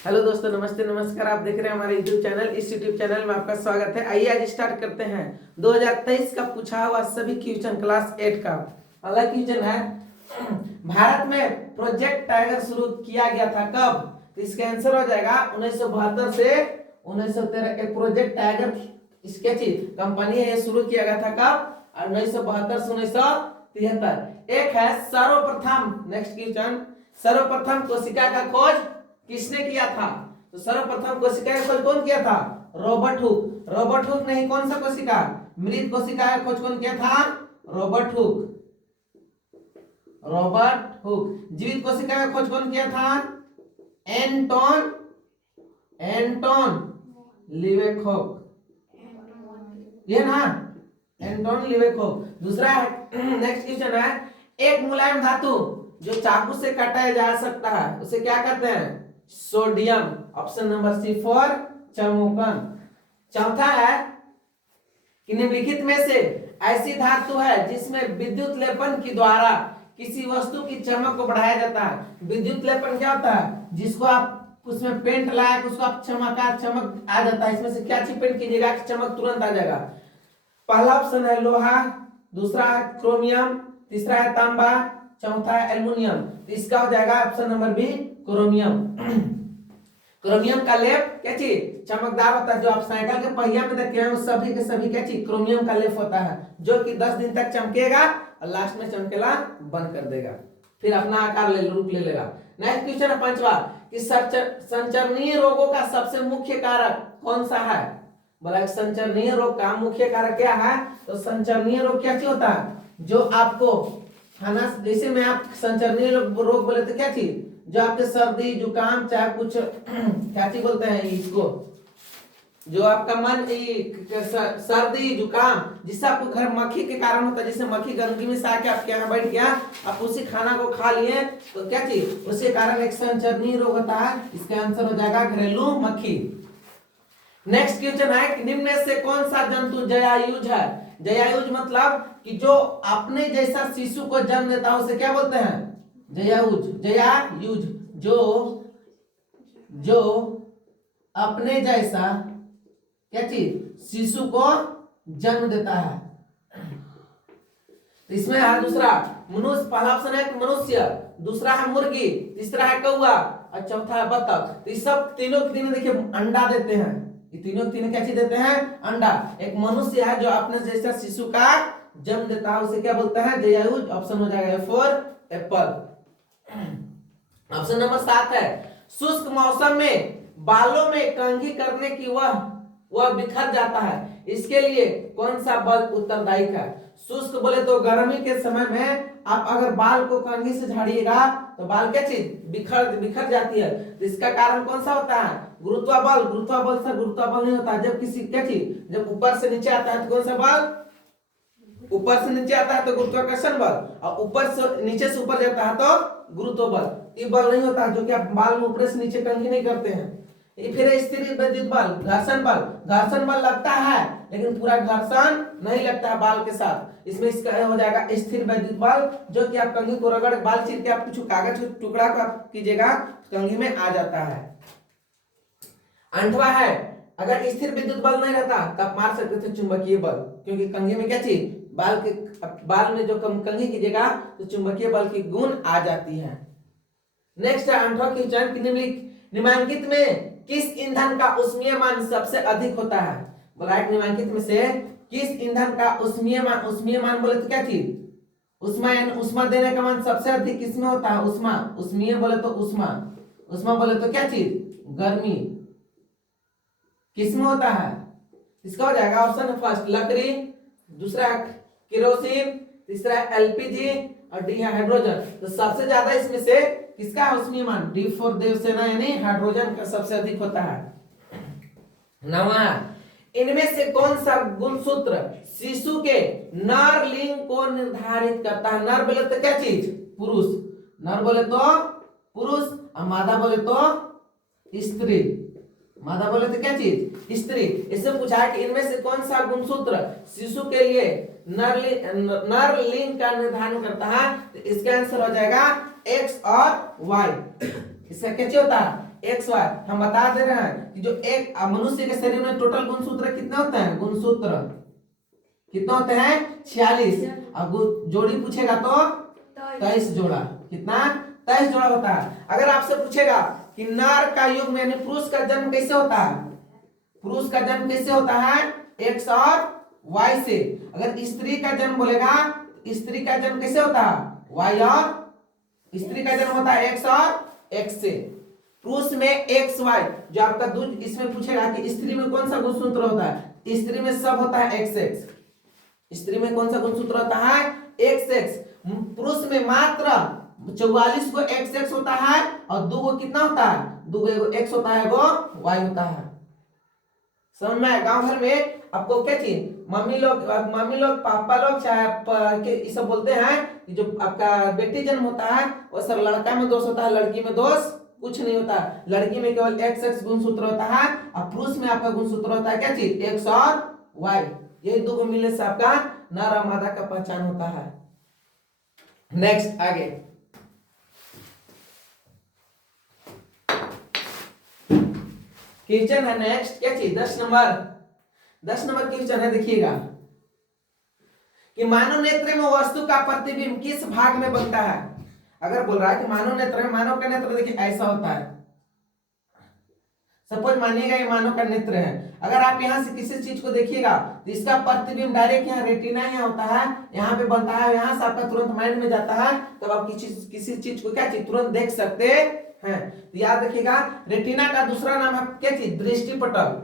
Hello दोस्तों, नमस्ते नमस्कार। आप देख रहे हैं हमारे यूट्यूब चैनल। इस यूट्यूब चैनल में आपका स्वागत है। आइए आज स्टार्ट करते हैं 2023 का पूछा हुआ सभी क्वेश्चन क्लास 8 का। पहला क्वेश्चन है, भारत में प्रोजेक्ट टाइगर शुरू किया गया था कब? तो इसका आंसर हो जाएगा 1972 से 1913। एक प्रोजेक्ट टाइगर इसके चीज कंपनी है, ये शुरू किया गया था कब? 1972 से 1973। एक है सर्वप्रथम, नेक्स्ट क्वेश्चन, सर्वप्रथम कोशिका का खोज किसने किया था? तो सर्वप्रथम कोशिका का खोज कौन किया था? Robert Hooke. रॉबर्ट हुक नहीं, कौन सा कोशिका? मृत कोशिका का खोज कौन किया था? Robert Hooke. Robert Hooke. जीवित कोशिका का खोज कौन किया था? एंटोन लिवेखोक। ये ना, एंटोन लिवेखोक। दूसरा नेक्स्ट क्वेश्चन है, एक मुलायम धातु जो चाकू से काटा जा सकता है उसे क्या कहते हैं? Sodium. Option number C for चमोकन। चौथा है कि निम्नलिखित में से ऐसी धातु है जिसमें विद्युत लेपन के द्वारा किसी वस्तु की चमक को बढ़ाया जाता है। विद्युत लेपन क्या होता है? जिसको आप उसमें पेंट लगाए उसको आप चमक आ जाता है। इसमें से क्या चीज पेंट कीजिएगा कि चमक तुरंत आ जाएगा? पहला ऑप्शन है लोहा, दूसरा है क्रोमियम, तीसरा है तांबा, चौथा है एल्युमिनियम। तो इसका हो जाएगा option number B, chromium. Chromium का लेप क्या चीज? चमकदार होता है। जो आप साइकिल के पहिया में देखे हैं सभी के सभी क्या चीज? क्रोमियम का लेप होता है, जो कि 10 दिन तक चमकेगा और लास्ट में चमकेला बंद कर देगा, फिर अपना आकार रूप ले लेगा। नेक्स्ट क्वेश्चन है पांचवा, कि संचरणीय रोगों का सबसे मुख्य कारक कौन सा है? बोला संचरणीय रोग का मुख्य कारक क्या है? तो संचरणीय रोग क्या चीज होता है? जो आपको खाना, जैसे में आप संचरणीय रोग बोले तो क्या चीज? जो आपके सर्दी जुकाम चाहे कुछ क्या चीज बोलते हैं इसको, जो आपका मन सर्दी जुकाम जिससे आपको घर मक्खी के कारण होता है, जैसे मक्खी गंदगी में से आके आपके यहाँ बैठ गया, आप उसी खाना को खा लिए तो क्या चीज? उसके कारण एक संचरणीय रोग होता है। इसका आंसर हो जाएगा घरेलू मक्खी। नेक्स्ट क्वेश्चन है कि निम्न में से कौन सा जंतु जयायुज है? जयायुज मतलब कि जो अपने जैसा शिशु को जन्म देता है उसे क्या बोलते हैं? जयायुज। जयायुज जो अपने जैसा क्या चीज? शिशु को जन्म देता है। तो इसमें है दूसरा मनुष्य। पहला ऑप्शन है मनुष्य, दूसरा है मुर्गी, तीसरा है कौवा और चौथा है बतख। तो ये सब तीनों के तीनों देखिए अंडा देते हैं। ये तीनों के तीनों क्या चीज देते हैं? अंडा। एक मनुष्य है जो अपने जैसा शिशु का जन्म देता है उसे क्या बोलते हैं? जयायुज। ऑप्शन हो जाएगा फॉर एप्पल। ऑप्शन नंबर 7 है, शुष्क मौसम में बालों में कंघी करने की वह बिखर जाता है, इसके लिए कौन सा बल उत्तरदायी है? शुष्क बोले तो गर्मी के समय में आप अगर बाल को कंघी से झाड़िएगा तो बाल क्या चीज? बिखर जाती है। तो इसका कारण कौन सा होता है? गुरुत्वाबल। गुरुत्वाबल से गुरुत्वाबल नहीं होता। जब किसी क्या चीज जब ऊपर से नीचे आता है तो कौन सा बल? ऊपर से नीचे आता है तो गुरुत्वाकर्षण बल, और ऊपर से नीचे से ऊपर जाता है तो गुरुत्व बल। ये बल नहीं होता जो कि आप बाल में ऊपर से नीचे कंघी नहीं करते हैं। ये फिर स्थिर विद्युत बल, घर्षण बल। घर्षण बल लगता है लेकिन पूरा घर्षण नहीं लगता है बाल के साथ। इसमें इसका हो जाएगा स्थिर विद्युत बल, जो कि आप कंघी को रगड़ बाल चीर के आप कुछ कागज टुकड़ा को आप कीजिएगा कंघी में आ जाता है। आठवां है, अगर स्थिर विद्युत बल नहीं रहता तब मार सकते थे चुंबकीय बल, क्योंकि कंघी में क्या चीज? बाल में जो कंघी कीजिएगा तो चुंबकीय बल की गुण आ जाती है। नेक्स्ट है 8वां क्वेश्चन, निम्नलिखित में किस ईंधन का ऊष्मीयमान सबसे अधिक होता है? बोला है निम्नलिखित में से किस ईंधन का ऊष्मीयमान बोले तो क्या चीज? उष्मा देने का मान सबसे अधिक किसमें होता है? उष्मा। उष्मीय बोले तो उष्मा बोले तो क्या चीज? गर्मी। किसमें होता है? इसका हो जाएगा ऑप्शन फर्स्ट लकड़ी, दूसरा केरोसिन, तीसरा एलपीजी और डी है हाइड्रोजन। तो सबसे ज्यादा इसमें से किसका है ऊष्मीयमान? डी फॉर देवसेना यानी हाइड्रोजन का सबसे अधिक होता है। नवा, इनमें से कौन सा गुणसूत्र शिशु के नर लिंग को निर्धारित करता है? नर बोले तो क्या चीज? पुरुष। नर बोले तो पुरुष और मादा बोले तो स्त्री। मादा बोले तो क्या चीज? स्त्री। इससे पूछा है कि इनमें से कौन सा गुणसूत्र शिशु के लिए नर लिंग का निर्धारण करता है? तो इसका आंसर हो जाएगा एक्स और वाई। इसका क्या होता है? X Y. हम बता दे रहे हैं कि जो एक मनुष्य के शरीर में टोटल गुणसूत्र कितने होते हैं, गुणसूत्र कितने होते हैं 46। अब जोड़ी पूछेगा तो 23 जोड़ा। कितना 23 जोड़ा होता है। अगर आपसे पूछेगा कि नर का युग्म यानी पुरुष का जन्म कैसे होता है, पुरुष का जन्म कैसे होता है एक्स और वाई से। अगर स्त्री का जन्म बोलेगा, स्त्री का जन्म कैसे होता है वाई और, स्त्री का जन्म होता है एक्स और एक्स से। पुरुष में एक्स वाई। जो आपका दूध इसमें पूछेगा कि स्त्री में कौन सा गुणसूत्र होता है, स्त्री में सब होता है एक्स एक्स। स्त्री में कौन सा गुणसूत्र होता है एक्स एक्स। पुरुष में मात्र 44 को एक्स एक्स होता है और 2 को कितना होता है, 2 को एक्स होता है, वो वाई होता है। समझ में? गांव घर में आपको क्या चीज मम्मी लोग पापा लोग चाहे ये सब बोलते हैं कि जो आपका बेटी जन्म होता है वो सब लड़का में दोष होता है, लड़की में दोष कुछ नहीं होता। लड़की में केवल एक्स एक्स गुणसूत्र होता है और पुरुष में आपका गुणसूत्र होता है क्या चीज एक्स और वाई। यही 2 को मिलने से आपका नर और मादा का पहचान होता है। नेक्स्ट आगे क्वेश्चन है। नेक्स्ट क्या चीज 10 नंबर क्वेश्चन है। देखिएगा कि मानव नेत्र में वस्तु का प्रतिबिंब किस भाग में बनता है। अगर बोल रहा है कि मानव नेत्र में, मानव का नेत्र देखिए ऐसा होता है। सपोज मानिएगा ये मानव का नेत्र है। अगर आप यहाँ से किसी चीज को देखिएगा तो इसका प्रतिबिंब डायरेक्ट यहाँ रेटिना यहाँ होता है, यहाँ पे बनता है, यहाँ से आपका तुरंत माइंड में जाता है, तब आप किसी चीज को क्या चीज तुरंत देख सकते हैं। तो याद रखिएगा रेटिना का दूसरा नाम है क्या चीज दृष्टिपटल।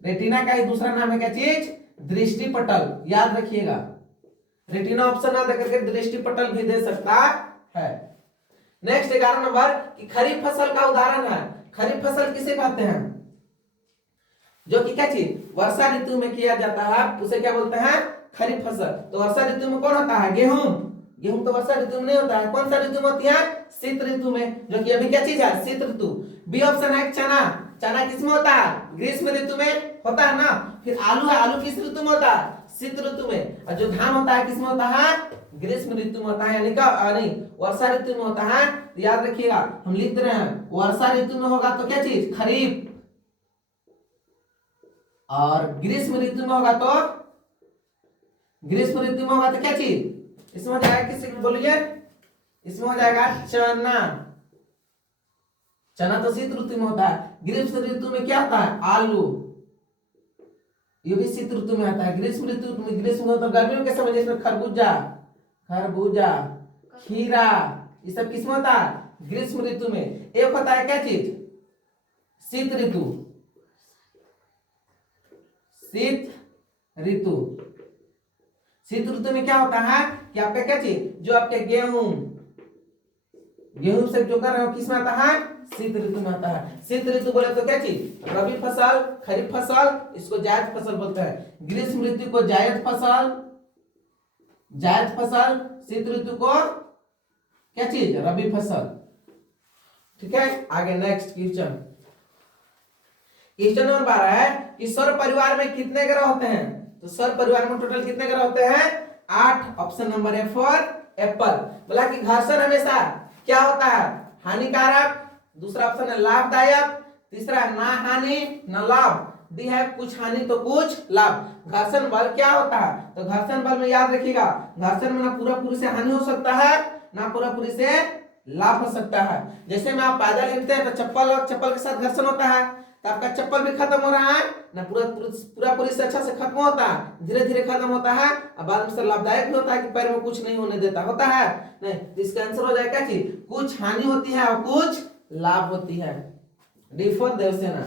रेटिना का ही दूसरा नाम है क्या चीज दृष्टिपटल। याद रखिएगा रेटिना ऑप्शन ना देकर के दृष्टिपटल भी दे सकता है। नेक्स्ट 11 नंबर कि खरीफ फसल का उदाहरण है। खरीफ फसल किसे कहते हैं, जो कि क्या चीज वर्षा ऋतु में किया जाता है, उसे क्या बोलते हैं खरीफ फसल। तो वर्षा ऋतु में कौन होता है गेहूं। गेहूं तो वर्षा ऋतु में नहीं होता है। कौन सा ऋतु में होती है शीत ऋतु में, जो कि अभी क्या चीज है शीत ऋतु। बी ऑप्शन है चना। चना किसमें होता है ग्रीष्म ऋतु में होता है ना। फिर आलू है, आलू किस ऋतु में होता है शीत ऋतु में। और जो धान होता है किसमें होता है ग्रीष्म ऋतु में होता है, यानी नहीं वर्षा ऋतु में होता है। तो याद रखिएगा हम लिख दे रहे हैं वर्षा ऋतु में होगा तो क्या चीज खरीफ, और ग्रीष्म ऋतु में होगा तो क्या चीज इसमें हो जाएगा, किसी बोलिए इसमें हो जाएगा चना। चना तो शीत ऋतु में होता है। ग्रीष्म ऋतु में क्या होता है आलू, ये भी शीत ऋतु में आता है। ग्रीष्म ऋतु में, ग्रीष्म में तो गर्मी में कैसे समझे, इसमें खरबूजा खीरा ये सब किसमें होता है ग्रीष्म ऋतु में। एक होता है क्या चीज शीत ऋतु। शीत ऋतु में क्या होता है कि आपका क्या चीज जो आपके गेहूं से जो कर रहे हो किसमें आता है शीत ऋतु में आता है। शीत ऋतु बोले तो क्या चीज रबी फसल, खरीफ फसल, इसको जायद फसल बोलते हैं। ग्रीष्म ऋतु को जायद फसल, शीत ऋतु को क्या चीज रबी फसल। ठीक है आगे नेक्स्ट क्वेश्चन नंबर 12 है कि सौर परिवार में कितने ग्रह होते हैं। तो सौर परिवार में टोटल कितने ग्रह होते हैं 8। ऑप्शन नंबर है फॉर एप्पल। बोला कि घर्षण हमेशा क्या होता है हानिकारक, दूसरा ऑप्शन है लाभदायक, तीसरा है ना हानि न लाभ, डी है कुछ हानि तो कुछ लाभ। घर्षण बल क्या होता है, तो घर्षण बल में याद रखिएगा घर्षण में ना पूरा पूरी से हानि हो सकता है ना पूरा पूरी से लाभ हो सकता है। जैसे में आप पैदल हिलते हैं तो चप्पल और चप्पल के साथ घर्षण होता है, तो आपका चप्पल भी खत्म हो रहा है ना पूरा पूरी से अच्छा से खत्म होता है, धीरे धीरे खत्म होता है और बाद में से लाभदायक भी होता है कि पैर में कुछ नहीं होने देता होता है नहीं। तो इसका आंसर हो जाएगा कि कुछ हानि होती है और कुछ लाभ होती है। D for Devasena.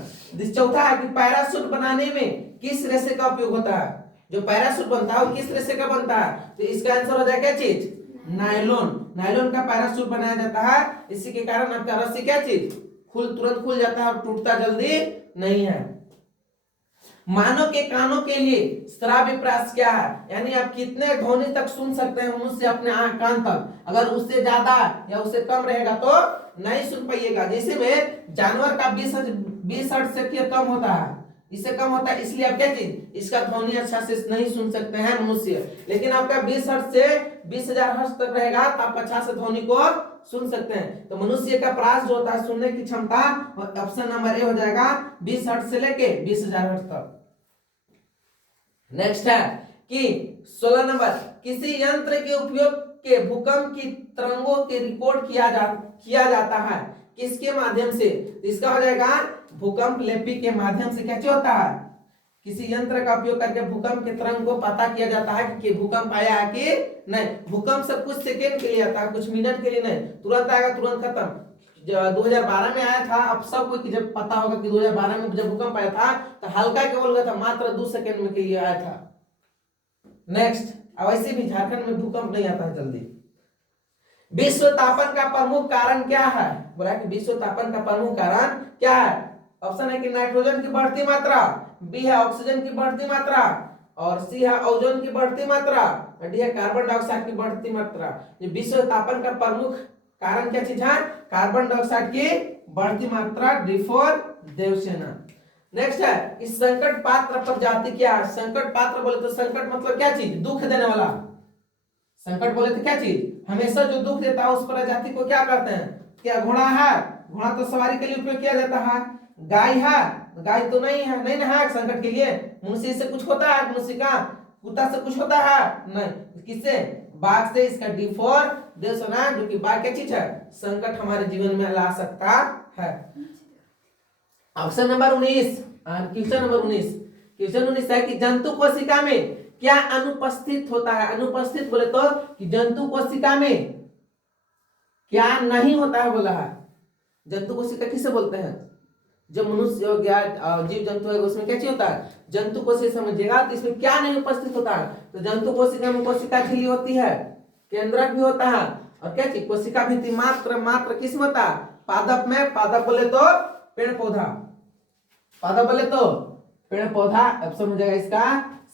चौथा है कि पैराशूट बनाने में किस रेशे का उपयोग होता है। जो पैराशूट बनता है वो किस रेशे का बनता है, तो इसका आंसर हो जाएगा क्या चीज नायलॉन का पैराशूट बनाया जाता है। इसी के कारण आपका रस्सी क्या चीज तुरंत खुल जाता है और टूटता जल्दी नहीं है। मानव के कानों के लिए श्राव्य प्रास क्या है, यानी आप कितने ध्वनि तक सुन सकते हैं मुंह से अपने कान तक। अगर उससे ज्यादा या उससे कम रहेगा तो नहीं सुन पाइएगा। जैसे में जानवर का 20 हर्ट्ज से कम होता है, इससे कम होता है, इसलिए आप क्या चीज इसका ध्वनि अच्छा से नहीं सुन सकते हैं मनुष्य। लेकिन आपका 20 हर्ट्ज से 20,000 हर्ट्ज तक रहेगा तो आप अच्छा से ध्वनि को सुन सकते हैं। तो मनुष्य का प्रास जो होता है सुनने की क्षमता, ऑप्शन नंबर ए हो जाएगा 20 हर्ट्ज से लेके 20,000 हर्ट्ज तक। नेक्स्ट है कि 16 नंबर, किसी यंत्र के उपयोग के भूकंप की तरंगों के रिकॉर्ड किया जाता है किसके माध्यम से? इसका हो जाएगा भूकंप लिपि के माध्यम से। कैसे होता है? किसी यंत्र का उपयोग करके भूकंप के तरंग को पता किया जाता है कि भूकंप आया है कि नहीं। भूकंप सब कुछ सेकेंड के लिए आता है, कुछ मिनट के लिए नहीं, तुरंत आएगा तुरंत खत्म। 2012 में आया था, अब सबको जब पता होगा कि 2012 में जब भूकंप आया था तो हल्का केवल हुआ था, मात्र 2 सेकेंड में के लिए आया था। नेक्स्ट, अब ऐसे भी झारखंड में भूकंप नहीं आता है जल्दी। विश्व तापन का प्रमुख कारण क्या है? बोला कि विश्व तापन का प्रमुख कारण क्या है? ऑप्शन है कि नाइट्रोजन की बढ़ती मात्रा, बी है ऑक्सीजन की बढ़ती मात्रा, और सी है ओजोन की बढ़ती मात्रा, और डी है कार्बन डाइऑक्साइड की बढ़ती मात्रा। ये विश्व तापन का प्रमुख कारण क्या चीज है? कार्बन डाइऑक्साइड की बढ़ती मात्रा। D4 देवसेना। नेक्स्ट है, इस संकट पात्र प्रजाति क्या है? संकट पात्र बोले तो संकट मतलब क्या चीज? दुख देने वाला। संकट बोले तो क्या चीज? हमेशा जो दुख देता है उस प्रजाति को क्या कहते हैं? क्या घोड़ा है? घोड़ा तो सवारी के लिए उपयोग किया जाता है। गाय है? गाय तो नहीं है, नहीं है संकट के लिए। मनुष्य से कुछ होता है? मनुष्य का कुत्ता से कुछ होता है? नहीं। किससे? बाघ से। इसका D4 देवसेना, जो कि बाघ क्या चीज है? संकट हमारे जीवन में ला सकता है। Option number 19, question number 19। Question 19 है कि जंतु कोशिका में क्या अनुपस्थित होता है? अनुपस्थित बोले तो कि जंतु कोशिका में क्या नहीं होता है बोला है। जंतु कोशिका किसे बोलते हैं? जब मनुष्य हो गया, जीव जंतु है, उसमें क्या चीज होता है? जंतु कोशिका समझिएगा। तो इसमें क्या नहीं उपस्थित होता है? तो जंतु कोशिका में कोशिका झिल्ली होती है, केंद्रक भी होता है, और क्या चीज? कोशिका भित्ति। मात्र किस में होता है? पादप में। पादप बोले तो पेड़ पौधा, पादप बोले तो पेड़ पौधा। ऑप्शन हो जाएगा इसका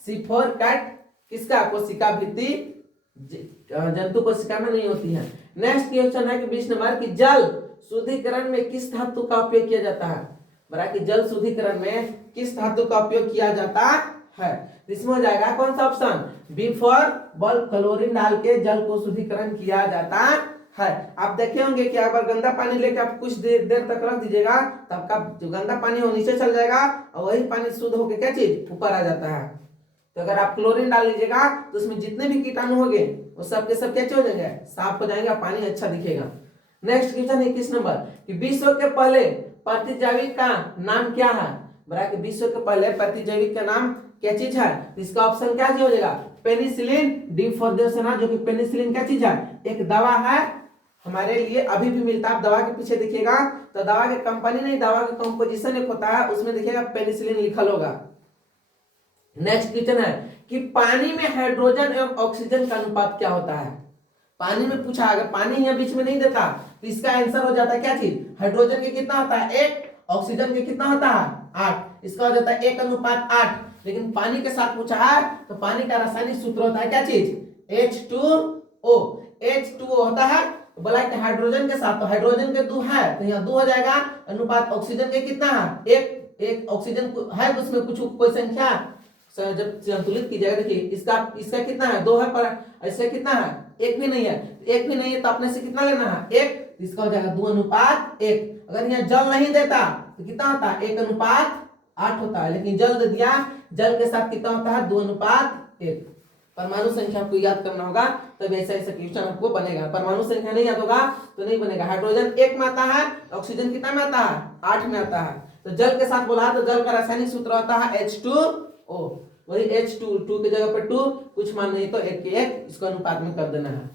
C4 कैट। किसका? कोशिका भित्ति जंतु कोशिका में नहीं होती है। नेक्स्ट क्वेश्चन है कि 20 नंबर की जल शुद्धिकरण में किस धातु का उपयोग किया जाता है? बड़ा कि जल शुद्धिकरण में किस धातु का उपयोग किया जाता है? इसमें हो जाएगा कौन सा ऑप्शन? B4 बल्ब क्लोरीन डाल के जल को शुद्धिकरण किया जाता है। आप देखे होंगे कि अगर गंदा पानी लेकर आप कुछ देर तक रख दीजिएगा तो आपका जो गंदा पानी हो नीचे चल जाएगा और वही पानी शुद्ध होकर क्या चीज? ऊपर आ जाता है। तो अगर आप क्लोरीन डाल लीजिएगा तो उसमें जितने भी कीटाणु होंगे वो सब के सब कैसे हो जाएंगे? साफ हो जाएंगे, पानी अच्छा दिखेगा। नेक्स्ट क्वेश्चन 21 नंबर कि विश्व के पहले प्रतिजैविक का नाम क्या है? बड़ा कि विश्व के पहले प्रतिजैविक का नाम क्या चीज है? इसका ऑप्शन क्या हो जाएगा? पेनिसिलिन। D4 देवसेना, जो कि पेनिसिलिन क्या चीज है? एक दवा है, हमारे लिए अभी भी मिलता है। आप दवा के पीछे देखिएगा तो दवा की कंपनी नहीं, दवा का कंपोजिशन एक होता है, उसमें देखिएगा पेनिसिलिन लिखल होगा। नेक्स्ट क्वेश्चन है कि पानी में हाइड्रोजन एवं ऑक्सीजन का अनुपात क्या होता है? पानी में पूछा, अगर पानी यहाँ बीच में नहीं देता तो इसका आंसर हो जाता है क्या चीज? हाइड्रोजन के कितना होता है? 1, ऑक्सीजन के कितना होता है? 8। इसका हो जाता है 1:8। लेकिन पानी के साथ पूछा है तो पानी का रासायनिक सूत्र होता है क्या चीज? H2O। H2O होता है। तो बोला कि हाइड्रोजन के साथ, तो हाइड्रोजन के 2 है तो यहाँ 2 हो जाएगा। अनुपात ऑक्सीजन के कितना है? 1। ऑक्सीजन है उसमें कुछ कोई संख्या जब संतुलित कीजिएगा, देखिए इसका कितना है? 2 है, पर इसका कितना है? 1 भी नहीं है। 1 भी नहीं है तो अपने से कितना लेना है? 1। इसका हो जाएगा 2:1। अगर यहाँ जल नहीं देता तो कितना होता है? 1:8 होता है। लेकिन जल दे दिया, जल के साथ कितना होता है? 2:1। परमाणु संख्या आपको याद करना होगा तब ऐसा क्वेश्चन आपको बनेगा। परमाणु संख्या नहीं याद होगा तो नहीं बनेगा। हाइड्रोजन 1 में आता है, ऑक्सीजन कितना में आता है? 8 में आता है। तो जल के साथ बोला तो जल का रासायनिक सूत्र होता है H2O। वही H2 की जगह पर 2, कुछ मान नहीं तो 1 के 1, इसको अनुपात में कर देना है।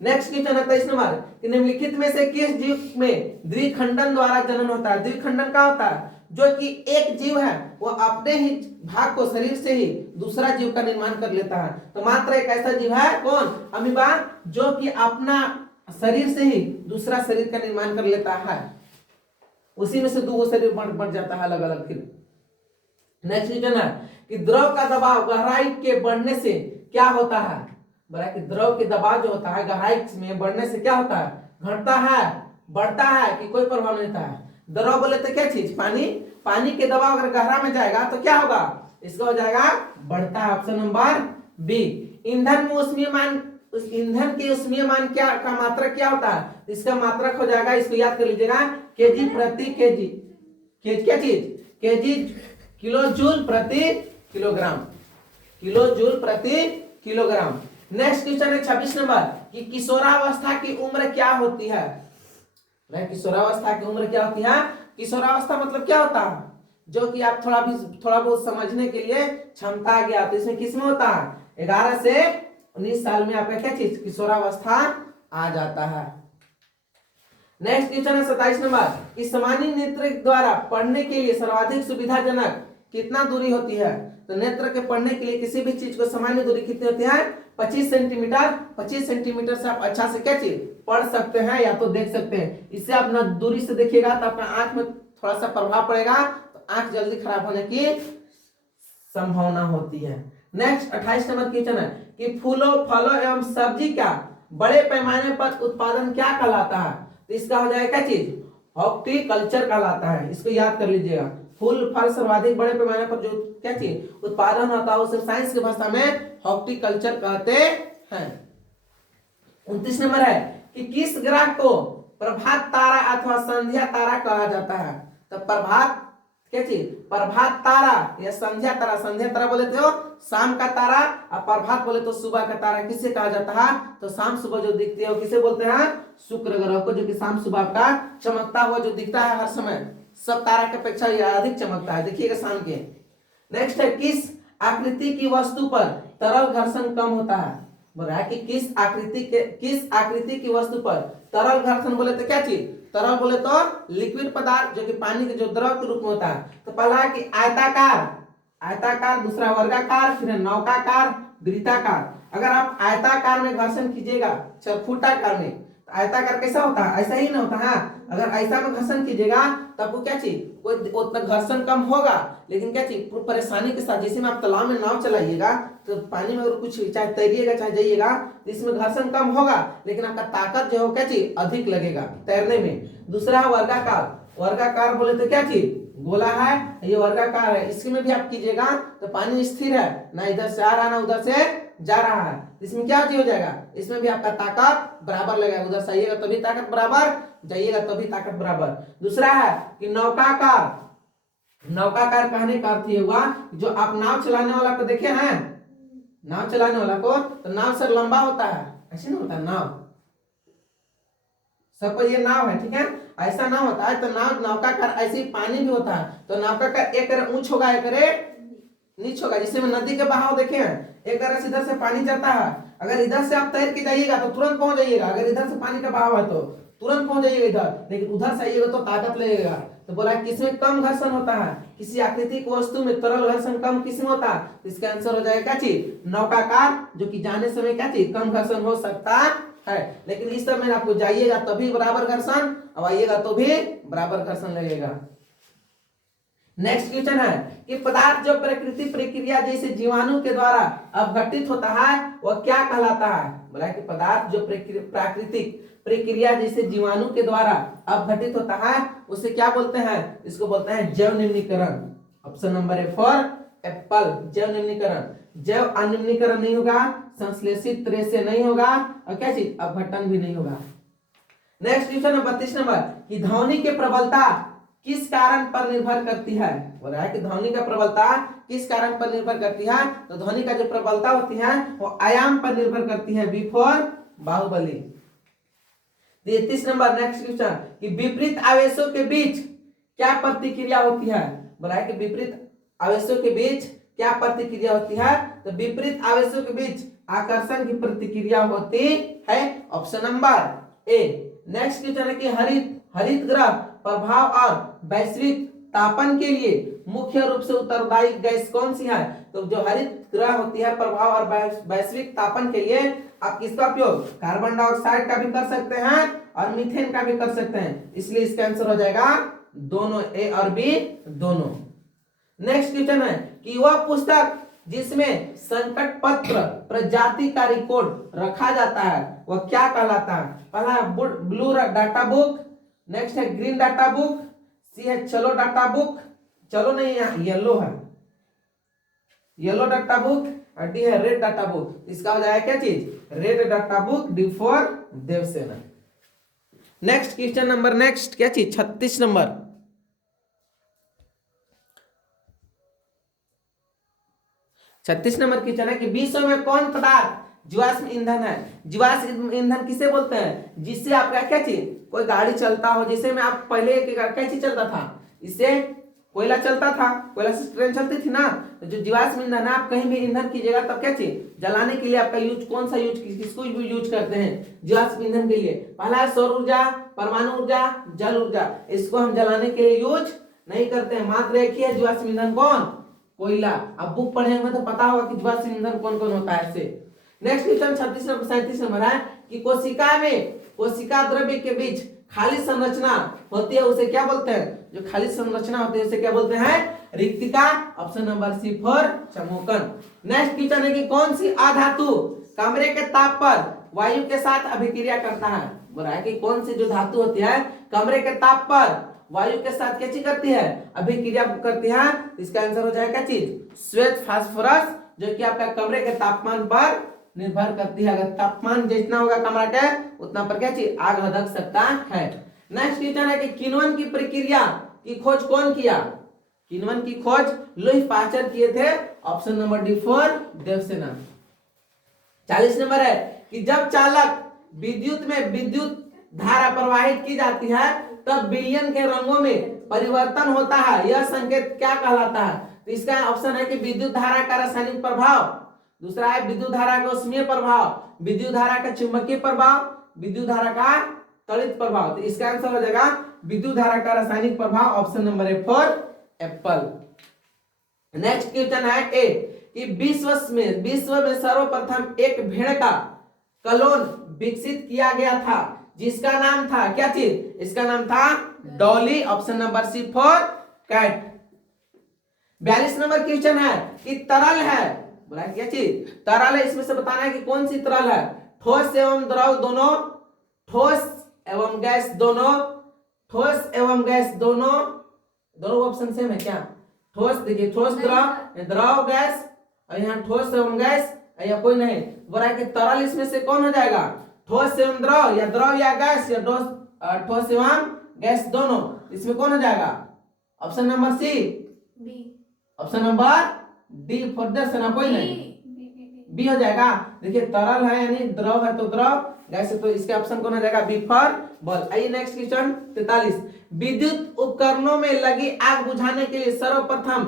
नेक्स्ट क्वेश्चन है 23 नंबर कि निम्नलिखित में से किस जीव में द्विखंडन द्वारा जनन होता है? द्विखंडन क्या होता है? जो कि एक जीव है वो अपने ही भाग को, शरीर से ही दूसरा जीव का निर्माण कर लेता है। तो मात्र एक ऐसा जीव है, कौन? अमीबा, जो कि अपना शरीर से ही दूसरा शरीर का निर्माण कर लेता है। उसी में से 2 शरीर बन जाता है अलग अलग। फिर नेक्स्ट क्वेश्चन है कि द्रव का दबाव गहराई के बढ़ने से क्या होता है? बड़ा कि द्रव के दबाव जो होता है गहराई में बढ़ने से क्या होता है? घटता है, बढ़ता है कि कोई प्रभाव नहीं होता है? द्रव बोले तो क्या चीज, पानी। पानी के दबाव अगर गहरा में जाएगा तो क्या होगा, इसका हो जाएगा बढ़ता है। Option number B. ईंधन में उष्मीयमान, उस ईंधन के उष्मीयमान क्या का मात्रक क्या होता है, इसका मात्रक हो जाएगा, इसको याद कर लीजिएगा, केजी प्रति केजी, क्या चीज, केजी, किलो जूल प्रति किलोग्राम, किलो जूल प्रति किलोग्राम। नेक्स्ट क्वेश्चन है 26 नंबर कि किशोरावस्था की उम्र क्या होती है। किशोरावस्था की उम्र क्या होती है। किशोरावस्था मतलब क्या होता है, जो कि आप थोड़ा बहुत समझने के लिए क्षमता आ गया, तो इसमें किसमें होता है, 11 से 19 साल में आपका क्या चीज, किशोरावस्था आ जाता है। नेक्स्ट क्वेश्चन है 27 नंबर कि सामान्य नेत्र द्वारा पढ़ने के लिए सर्वाधिक सुविधाजनक कितना दूरी होती है। तो नेत्र के पढ़ने के लिए किसी भी चीज को सामान्य दूरी कितनी होती है, 25 सेंटीमीटर। 25 सेंटीमीटर से आप अच्छा से क्या चीज पढ़ सकते हैं या तो देख सकते हैं। इससे आप न दूरी से देखिएगा तो आपका आंख में थोड़ा सा प्रभाव पड़ेगा, तो आंख जल्दी खराब होने की संभावना होती है। नेक्स्ट 28 नंबर क्वेश्चन है कि फूलों फलों एवं सब्जी का बड़े पैमाने पर उत्पादन क्या कहलाता है। तो इसका हो जाएगा क्या चीज, हॉर्टिकल्चर कहलाता है। इसको याद कर लीजिएगा, फूल फल सर्वाधिक बड़े पैमाने पर जो क्या चीज उत्पादन होता है उसे साइंस की भाषा में हॉर्टिकल्चर कहते हैं। 29 नंबर है कि किस ग्रह को प्रभात तारा अथवा संध्या तारा कहा जाता है। तो प्रभात क्या चीज, प्रभात तारा या संध्या तारा। संध्या तारा बोले तो शाम का तारा और प्रभात बोले तो सुबह का तारा। किसे कहा जाता है, तो शाम सुबह जो दिखती है वो किसे बोलते हैं, शुक्र ग्रह को, जो कि शाम सुबह का चमकता हुआ जो दिखता है हर समय, सब तारा की अपेक्षा यह अधिक चमकता है, देखिएगा शाम के। नेक्स्ट है किस आकृति की वस्तु पर तरल घर्षण कम होता है। बोल रहा है कि किस आकृति की वस्तु पर तरल घर्षण बोले तो क्या चीज, तरल बोले तो लिक्विड पदार्थ जो कि पानी के जो द्रव के रूप में होता है। तो पहला है कि आयताकार, दूसरा वर्गाकार, फिर नौकाकार, वृत्ताकार। अगर आप आयताकार में घर्षण कीजिएगा, चरखुटाकार में, तो आयताकार कैसा होता है, ऐसा ही ना होता है। अगर ऐसा में घर्षण कीजिएगा तो आपको क्या चीज, कोई उतना घर्षण कम होगा, लेकिन क्या चीज परेशानी के साथ, जैसे में आप तालाब में नाव चलाइएगा तो पानी में अगर कुछ चाहे तैरिएगा चाहे जाइएगा तो इसमें घर्षण कम होगा, लेकिन आपका ताकत जो है क्या चीज अधिक लगेगा तैरने में। दूसरा है वर्गाकार। वर्गाकार बोले तो क्या चीज, गोला है, ये वर्गाकार है। इसमें भी आप कीजिएगा तो पानी स्थिर है, ना इधर से आ रहा ना उधर से जा रहा है। इसमें क्या हो जाएगा, इसमें भी आपका ताकत बराबर लगेगा, उधर से आइएगा तभी ताकत बराबर, जाइएगा तभी ताकत बराबर। दूसरा है कि नौकाकार। नौकाकार कहने का अर्थ ये हुआ जो आप नाव चलाने वाला को देखे हैं, नाव चलाने वाला को, तो नाव सर लंबा होता है, ऐसे नहीं होता नाव, सबको ये नाव है, ठीक है, ऐसा नाव होता है। तो नौकाकार ऐसे पानी भी होता है। तो नौकाकार एक ऊंच होगा, एक नीच होगा। जिसमें नदी के बहाव देखे हैं, एक तरह से इधर से पानी जाता है, अगर इधर से आप तैर के जाइएगा तो तुरंत पहुंच जाइएगा, अगर इधर से पानी का बहाव है तो तुरंत पहुंच जाइएगा इधर, लेकिन उधर से आइएगा तो ताकत लगेगा। तो बोला किसमें कम घर्षण होता है, किसी आकृतिक वस्तु में तरल घर्षण कम किसमें होता है, तो इसका आंसर हो जाएगा क्या चीज, नौकाकार, जो कि जाने समय क्या चीज कम घर्षण हो सकता है, लेकिन इस समय आपको जाइएगा तभी बराबर घर्षण, अब आइएगा तो भी बराबर घर्षण लगेगा। नेक्स्ट क्वेश्चन है कि पदार्थ जो प्रकृति प्रक्रिया जैसे जीवाणु के द्वारा अपघटित होता है वह क्या कहलाता है। बोला कि पदार्थ जो प्राकृतिक प्रक्रिया जैसे जीवाणु के द्वारा अपघटित होता है उसे क्या बोलते हैं, इसको बोलते हैं जैव निम्नीकरण। ऑप्शन नंबर है फॉर एप्पल, जैव निम्नीकरण। जैव अनिम्नीकरण नहीं होगा, संश्लेषित तरह से नहीं होगा, और क्या चीज अपघटन भी नहीं होगा। नेक्स्ट क्वेश्चन है 32 नंबर कि ध्वनि की प्रबलता किस कारण पर निर्भर करती है। बोल रहा है कि ध्वनि का प्रबलता किस कारण पर निर्भर करती है। तो ध्वनि का जो प्रबलता होती है वो आयाम पर निर्भर करती है, B for Baahubali. 33 number next question कि विपरीत आवेशों के बीच क्या प्रतिक्रिया होती है। बोला है कि विपरीत आवेशों के बीच क्या प्रतिक्रिया होती है। तो विपरीत आवेशों के बीच आकर्षण की प्रतिक्रिया होती है, option number A. Next question है कि हरित ग्रह प्रभाव और वैश्विक तापन के लिए मुख्य रूप से उत्तरदायी गैस कौन सी है। तो जो हरित ग्रह होती है प्रभाव और वैश्विक तापन के लिए आप किसका उपयोग, कार्बन डाइऑक्साइड का भी कर सकते हैं और मीथेन का भी कर सकते हैं, इसलिए इसका आंसर हो जाएगा दोनों, ए और बी दोनों। नेक्स्ट क्वेश्चन है कि वह पुस्तक जिसमें संकट पत्र प्रजाति का रिकॉर्ड रखा जाता है वह क्या कहलाता है। पहला ब्लू डाटा बुक, नेक्स्ट है ग्रीन डाटा बुक, सी है चलो डाटा बुक, चलो नहीं यहाँ येलो है, येलो डाटा बुक, और डी है रेड डाटा बुक। इसका हो जाएगा क्या चीज, red data book, D for Devasena. Next question number, next क्या चीज 36 नंबर। 36 नंबर क्वेश्चन है कि विश्व में कौन पदार्थ जीवाश्म ईंधन है। जीवाश्म ईंधन किसे बोलते हैं, जिससे आपका क्या चीज कोई गाड़ी चलता हो, जैसे में आप पहले क्या चीज चलता था, इससे कोयला चलता था, कोयला से ट्रेन चलती थी ना। तो जो जीवाश्म ईंधन है, आप कहीं भी ईंधन कीजिएगा तब क्या चीज जलाने के लिए आपका यूज कौन सा यूज, किसको यूज करते हैं जीवाश्म ईंधन के लिए। पहला है सौर ऊर्जा, परमाणु ऊर्जा, जल ऊर्जा। इसको हम जलाने के लिए यूज नहीं करते हैं, मात्र एक ही है जीवाश्म ईंधन, कौन, कोयला। अब बुक पढ़े हुए तो पता होगा कि जीवाश्म ईंधन कौन कौन होता है ऐसे। नेक्स्ट क्वेश्चन 36 नंबर 37 नंबर है कि कोशिका में, कोशिका द्रव्य के बीच खाली संरचना होती है उसे क्या बोलते हैं, जो खाली संरचना होती है उसे क्या बोलते हैं, रिक्तिका। ऑप्शन नंबर सी फॉर चमोकन। नेक्स्ट क्वेश्चन है कि कौन सी अधातु कमरे के ताप पर वायु के साथ अभिक्रिया करता है। बोला है कि कौन सी जो धातु होती है कमरे के ताप पर वायु के साथ क्या चीज करती है, अभिक्रिया करती है। इसका आंसर हो जाएगा क्या चीज, श्वेत फास्फोरस, जो कि आपका कमरे के तापमान पर निर्भर करती है। अगर तापमान जितना होगा कमरा के उतना पर क्या चीज आग लग सकता है। नेक्स्ट क्वेश्चन है कि किण्वन की प्रक्रिया की खोज कौन किया। किण्वन की खोज लुईस पास्चर किए थे। Option number D for Devasena. 40 number है कि जब चालक विद्युत में विद्युत धारा प्रवाहित की जाती है तब विलयन के रंगों में परिवर्तन होता है, यह संकेत क्या कहलाता है। तो इसका ऑप्शन है कि विद्युत धारा का रासायनिक प्रभाव, दूसरा है विद्युत धारा का ऊष्मीय प्रभाव, विद्युत धारा का चुंबकीय प्रभाव, विद्युत धारा का त्वरित प्रभाव। तो इसका आंसर हो जाएगा विद्युत धारा का रासायनिक प्रभाव। Option number A for Apple. Next question है ए कि विश्व में सर्वप्रथम एक भेड़ का क्लोन विकसित किया गया था जिसका नाम था क्या चीज, इसका नाम था Dolly. Option number C for cat. 42 number question है कि तरल है, बोला क्या चीज तरल है, इसमें से बताना है कि कौन सी तरल है। ठोस एवं द्रव दोनों, ठोस एवं गैस दोनों, ठोस एवं गैस दोनों, दोनों ऑप्शन सेम है क्या। ठोस देखिए ठोस द्रव, द्रव गैस, और यहाँ ठोस एवं गैस या कोई नहीं। बोला कि तरल इसमें से कौन हो जाएगा, ठोस एवं द्रव या द्रव या गैस या ठोस एवं गैस दोनों, इसमें कौन हो जाएगा। Option number C, option number D for Devasena, कोई नहीं, बी हो जाएगा। देखिए तरल है यानी द्रव है तो द्रव, गैस है तो इसका ऑप्शन कौन हो जाएगा, बी फॉर बॉल। आइए नेक्स्ट क्वेश्चन 43। विद्युत उपकरणों में लगी आग बुझाने के लिए सर्वप्रथम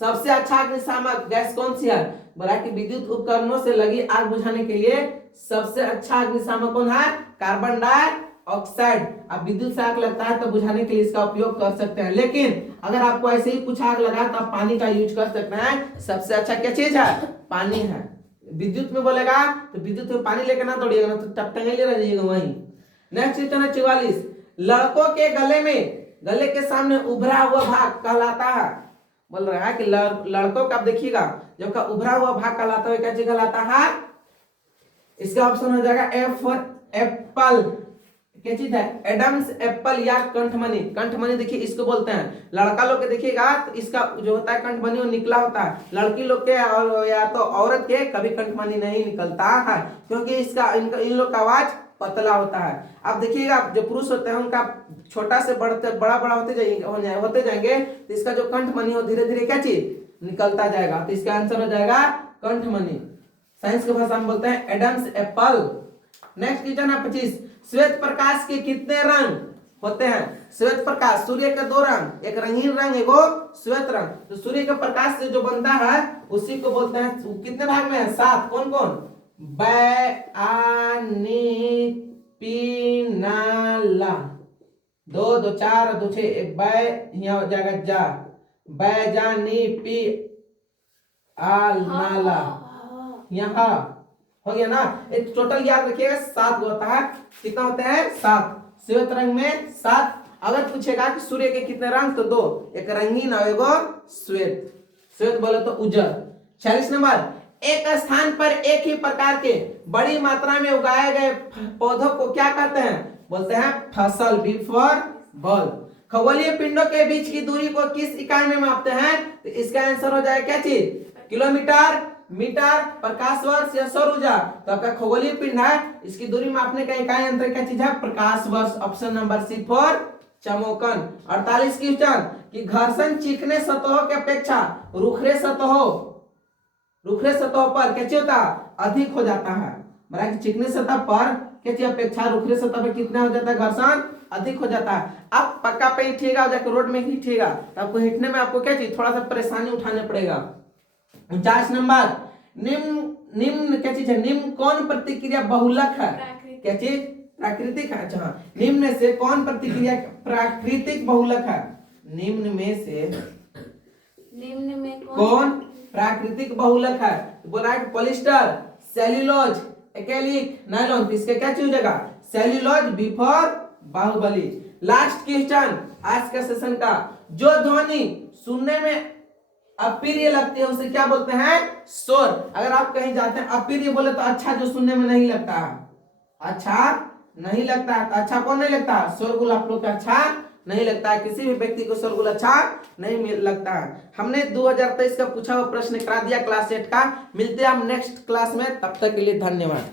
सबसे अच्छा अग्निशामक गैस कौन सी है। बोला कि विद्युत उपकरणों से लगी आग बुझाने के लिए सबसे अच्छा अग्निशामक कौन है, कार्बन डाइऑक्साइड। अब विद्युत से आग लगता है तो बुझाने के लिए इसका उपयोग कर सकते हैं, लेकिन अगर आपको ऐसे ही कुछ आग लगा तो आप पानी का यूज कर सकते हैं। सबसे अच्छा क्या चीज है, पानी है। विद्युत में बोलेगा तो विद्युत में पानी लेकर ना तोड़िएगा, ना तो टपटंगे ले रहिएगा वहीं। नेक्स्ट क्वेश्चन है 44। लड़कों के गले में, गले के सामने उभरा हुआ भाग कहलाता है। बोल रहा है कि लड़कों का देखिएगा जब का उभरा हुआ भाग कहलाता है, क्या चीज कहलाता है। इसका ऑप्शन हो जाएगा एफ फॉर एप्पल। क्या चीज है, एडम्स एप्पल या कंठमणि। कंठमणि देखिए इसको बोलते हैं। लड़का लोग के देखिएगा तो इसका जो होता है कंठमणि वो निकला होता है। लड़की लोग के और या तो औरत के कभी कंठमणि नहीं निकलता है, क्योंकि इसका इन लोग का आवाज पतला होता है। अब देखिएगा जो पुरुष होते हैं उनका छोटा से बड़ा होते जाएंगे तो इसका जो कंठमणि हो धीरे धीरे क्या चीज निकलता जाएगा। तो इसका आंसर हो जाएगा कंठमणि। साइंस की भाषा में बोलते हैं एडम्स एप्पल। नेक्स्ट क्वेश्चन है 25। श्वेत प्रकाश के कितने रंग होते हैं। श्वेत प्रकाश, सूर्य के दो रंग, एक रंगीन रंग एक श्वेत रंग। तो सूर्य के प्रकाश से जो बनता है उसी को बोलते हैं, कितने भाग में है, 7। कौन कौन, बैआनिपिनाला, 2 2 4 2 6, एक बै यहाँ हो जाएगा जा, बैजानिपी नाला यहाँ हो गया ना। एक टोटल याद रखिएगा 7 होता है। कितना होते हैं, 7। श्वेत रंग में 7। अगर पूछेगा कि सूर्य के कितने रंग तो 2, एक रंगीन और एक श्वेत। श्वेत बोले तो उज्जर। 46 नंबर। एक स्थान पर एक ही प्रकार के बड़ी मात्रा में उगाए गए पौधों को क्या कहते हैं, बोलते हैं फसल, बी फॉर बॉल। खगोलीय पिंडों के बीच की दूरी को किस इकाई में मापते हैं? तो इसका आंसर हो जाएगा क्या चीज? किलोमीटर, मीटर, प्रकाश वर्ष या सौर ऊर्जा। तो आपका खगोलीय पिंड है, इसकी दूरी मापने का इकाई अंतर क्या चीज है? प्रकाश वर्ष। ऑप्शन नंबर सी फॉर चमोकन। 48 क्वेश्चन कि घर्षण चिकने सतहों की अपेक्षा रुखे सतहों पर कैसे होता है? अधिक हो जाता है। मतलब चिकने सतह पर कैसे अपेक्षा रुखे सतह पर कितना हो जाता है? घर्षण अधिक हो जाता है। आप पक्का पे हिटिएगा और जाकर रोड में हिटिएगा तो आपको हिटने में आपको क्या चीज? थोड़ा सा परेशानी उठाने पड़ेगा। 49 नंबर निम्न क्या चीज है? निम्न कौन प्रतिक्रिया बहुलक है? क्या चीज? प्राकृतिक है। अच्छा, निम्न में से कौन प्रतिक्रिया प्राकृतिक बहुलक है? निम्न में कौन प्राकृतिक बहुलक है? बोल रहा है पॉलिस्टर, सेल्यूलोज, एक्रेलिक, नायलॉन। तो इसका क्या चीज हो जाएगा? Cellulose. B for Baahubali. Last question आज का सेशन का, जो ध्वनि सुनने में अप्रिय लगती है उसे क्या बोलते हैं? शोर। अगर आप कहीं जाते हैं अप्रिय बोले तो अच्छा जो सुनने में नहीं लगता है, अच्छा नहीं लगता है। तो अच्छा कौन नहीं लगता? शोरगुल आप लोग का अच्छा नहीं लगता है। किसी भी व्यक्ति को शोरगुल अच्छा नहीं लगता है। हमने 2023 का पूछा हुआ प्रश्न करा दिया क्लास 8 का। मिलते हैं हम नेक्स्ट क्लास में, तब तक के लिए धन्यवाद।